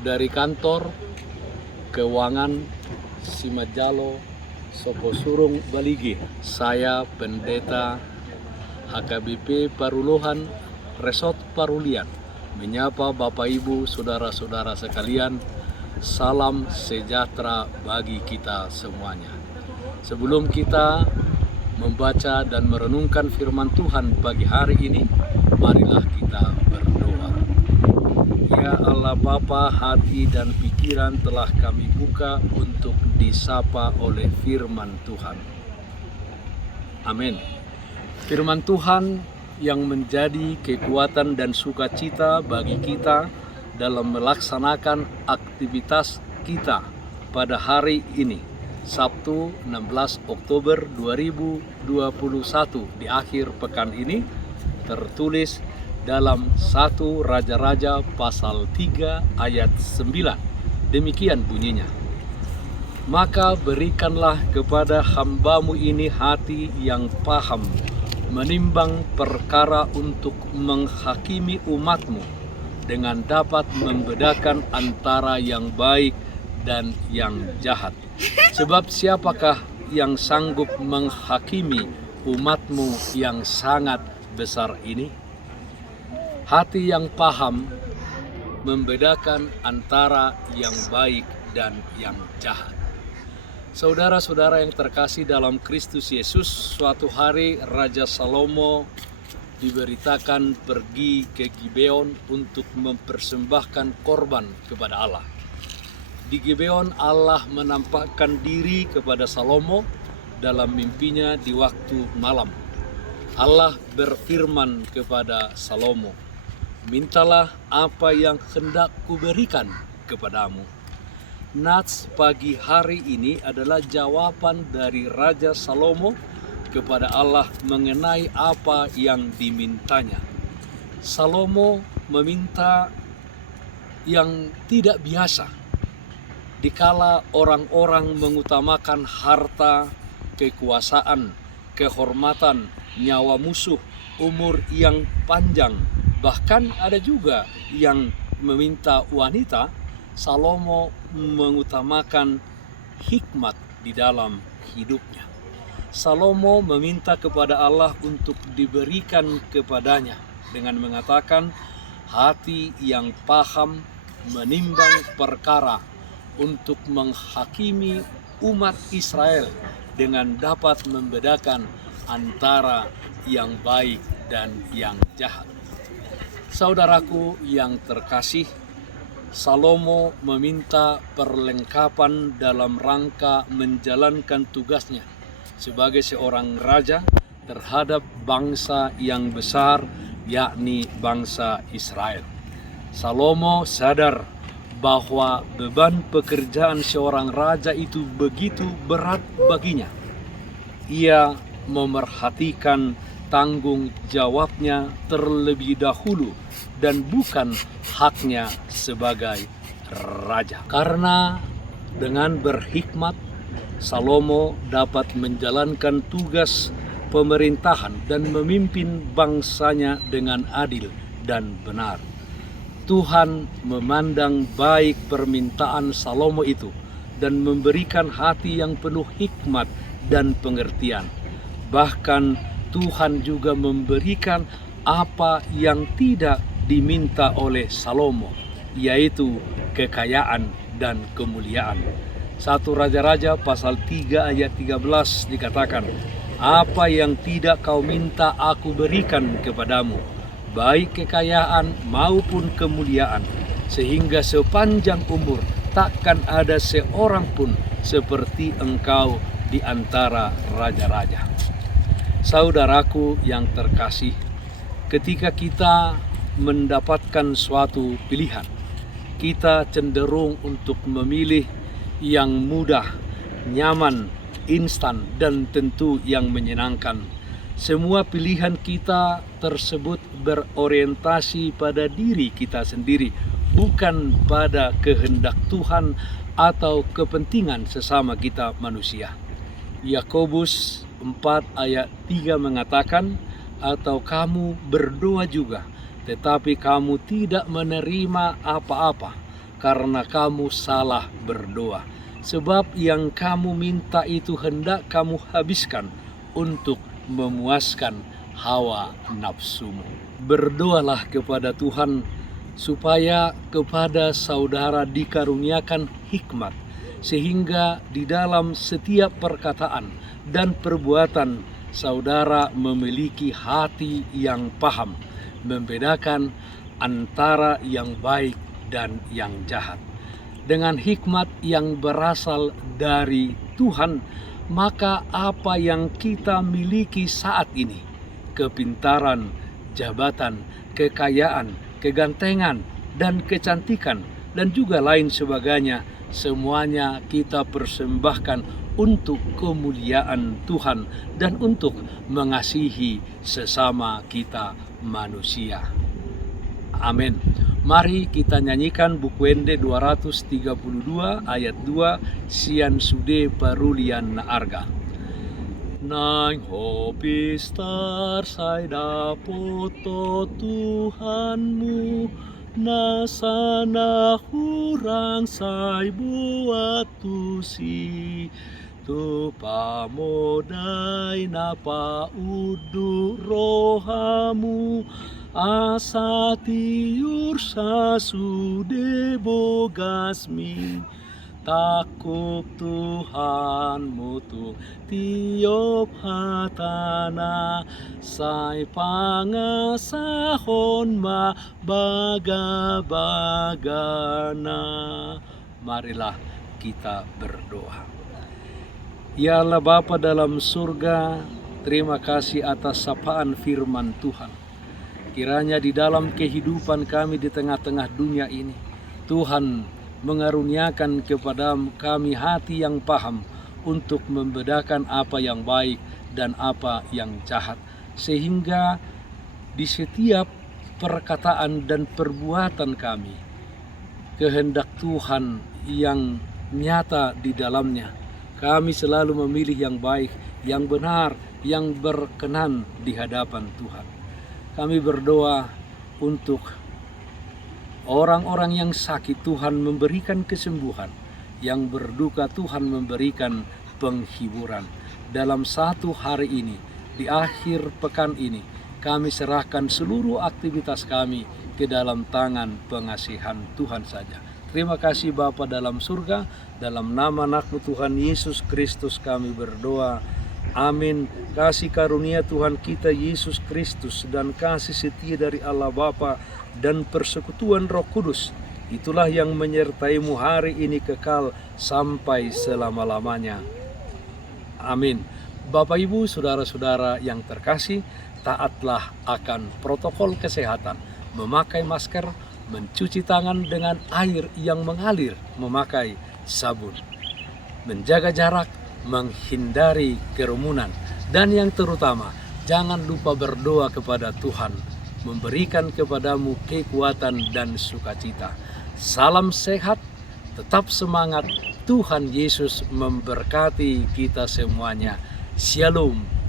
dari kantor keuangan Simajalo Soposurung Baligi. Saya Pendeta HKBP Paruluhan Resort Parulian menyapa Bapak Ibu, saudara-saudara sekalian. Salam sejahtera bagi kita semuanya. Sebelum kita membaca dan merenungkan firman Tuhan pagi hari ini, marilah kita berdoa. Ya Allah Bapa, hati dan pikiran telah kami buka untuk disapa oleh firman Tuhan. Amin. Firman Tuhan yang menjadi kekuatan dan sukacita bagi kita dalam melaksanakan aktivitas kita pada hari ini, Sabtu 16 Oktober 2021 di akhir pekan ini, tertulis dalam 1 Raja-Raja pasal 3 ayat 9. Demikian bunyinya. Maka berikanlah kepada hambamu ini hati yang paham, menimbang perkara untuk menghakimi umatmu, dengan dapat membedakan antara yang baik dan yang jahat. Sebab siapakah yang sanggup menghakimi umatmu yang sangat besar ini? Hati yang paham membedakan antara yang baik dan yang jahat. Saudara-saudara yang terkasih dalam Kristus Yesus, suatu hari Raja Salomo diberitakan pergi ke Gibeon untuk mempersembahkan korban kepada Allah. Di Gibeon Allah menampakkan diri kepada Salomo dalam mimpinya di waktu malam. Allah berfirman kepada Salomo, "Mintalah apa yang hendak kuberikan kepadamu." Nats pagi hari ini adalah jawaban dari Raja Salomo kepada Allah mengenai apa yang dimintanya. Salomo meminta yang tidak biasa. Dikala orang-orang mengutamakan harta, kekuasaan, kehormatan, nyawa musuh, umur yang panjang, bahkan ada juga yang meminta wanita, Salomo mengutamakan hikmat di dalam hidupnya. Salomo meminta kepada Allah untuk diberikan kepadanya dengan mengatakan hati yang paham menimbang perkara untuk menghakimi umat Israel dengan dapat membedakan antara yang baik dan yang jahat. Saudaraku yang terkasih, Salomo meminta perlengkapan dalam rangka menjalankan tugasnya sebagai seorang raja terhadap bangsa yang besar, yakni bangsa Israel. Salomo sadar bahwa beban pekerjaan seorang raja itu begitu berat baginya. Ia memerhatikan tanggung jawabnya terlebih dahulu dan bukan haknya sebagai raja. Karena dengan berhikmat, Salomo dapat menjalankan tugas pemerintahan dan memimpin bangsanya dengan adil dan benar. Tuhan memandang baik permintaan Salomo itu dan memberikan hati yang penuh hikmat dan pengertian. Bahkan Tuhan juga memberikan apa yang tidak diminta oleh Salomo, yaitu kekayaan dan kemuliaan. 1 Raja-Raja pasal 3 ayat 13 dikatakan, "Apa yang tidak kau minta aku berikan kepadamu, baik kekayaan maupun kemuliaan, sehingga sepanjang umur takkan ada seorang pun seperti engkau di antara raja-raja." Saudaraku yang terkasih, ketika kita mendapatkan suatu pilihan, kita cenderung untuk memilih yang mudah, nyaman, instan, dan tentu yang menyenangkan. Semua pilihan kita tersebut berorientasi pada diri kita sendiri, bukan pada kehendak Tuhan atau kepentingan sesama kita manusia. Yakobus 4 ayat 3 mengatakan, "Atau kamu berdoa juga, tetapi kamu tidak menerima apa-apa, karena kamu salah berdoa. Sebab yang kamu minta itu hendak kamu habiskan untuk memuaskan hawa nafsumu. Berdoalah kepada Tuhan supaya kepada saudara dikaruniakan hikmat, sehingga di dalam setiap perkataan dan perbuatan saudara memiliki hati yang paham, membedakan antara yang baik dan yang jahat. Dengan hikmat yang berasal dari Tuhan, maka apa yang kita miliki saat ini, kepintaran, jabatan, kekayaan, kegantengan, dan kecantikan, dan juga lain sebagainya, semuanya kita persembahkan untuk kemuliaan Tuhan dan untuk mengasihi sesama kita manusia. Amin. Mari kita nyanyikan buku Ende 232 ayat 2, Sian Sude Parulian na Arga. Nang hopistar say dapoto Tuhanmu, na sana hurang say buat tusi, tu pamoday na paudu rohamu, asa tiur sa sude bogasmi, takop Tuhan mutu tiop hatana, say pangasahon mabaga-bagana. Marilah kita berdoa. Ya Allah Bapa dalam surga, terima kasih atas sapaan firman Tuhan. Kiranya di dalam kehidupan kami di tengah-tengah dunia ini, Tuhan mengaruniakan kepada kami hati yang paham untuk membedakan apa yang baik dan apa yang jahat. Sehingga di setiap perkataan dan perbuatan kami, kehendak Tuhan yang nyata di dalamnya, kami selalu memilih yang baik, yang benar, yang berkenan di hadapan Tuhan. Kami berdoa untuk orang-orang yang sakit, Tuhan memberikan kesembuhan, yang berduka Tuhan memberikan penghiburan. Dalam satu hari ini, di akhir pekan ini, kami serahkan seluruh aktivitas kami ke dalam tangan pengasihan Tuhan saja. Terima kasih Bapa dalam surga, dalam nama anak-Mu Tuhan Yesus Kristus kami berdoa. Amin. Kasih karunia Tuhan kita Yesus Kristus dan kasih setia dari Allah Bapa dan persekutuan Roh Kudus, itulah yang menyertaimu hari ini kekal sampai selama-lamanya. Amin. Bapak Ibu, saudara-saudara yang terkasih, taatlah akan protokol kesehatan, memakai masker, mencuci tangan dengan air yang mengalir, memakai sabun, menjaga jarak, menghindari kerumunan, dan yang terutama jangan lupa berdoa kepada Tuhan, memberikan kepadamu kekuatan dan sukacita. Salam sehat, tetap semangat, Tuhan Yesus memberkati kita semuanya. Shalom.